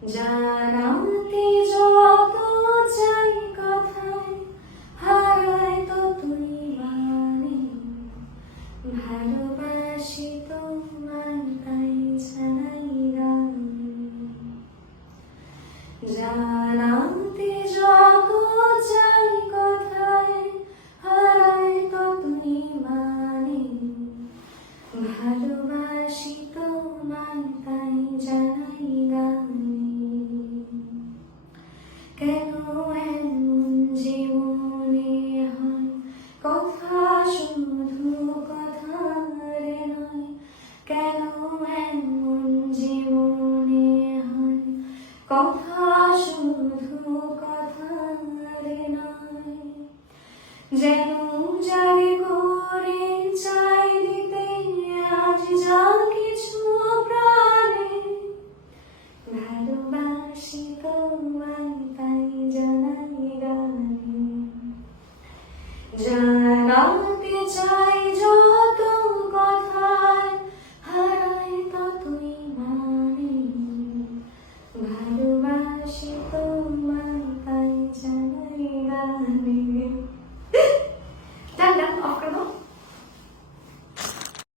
জানাতে যত চাই কথায় হারায় ততই মানে ভালোবাসি তোমায় তাই জানাই গানে জানাতে যত চাই কথায় হারায় ততই মানে ভালোবাসি তোমায় তাই জানাই গানে কেন এমন যে মনে হয় কথা শুধু কথারে নয় কেন এমন যে মনে হয় কথা শুধু কথারে নয় যেন যারে করে চাই দিতে আজ যা কিছু প্রাণে ভালোবাসি তোমায় তাই জানাই গানে জানাতে চাই যত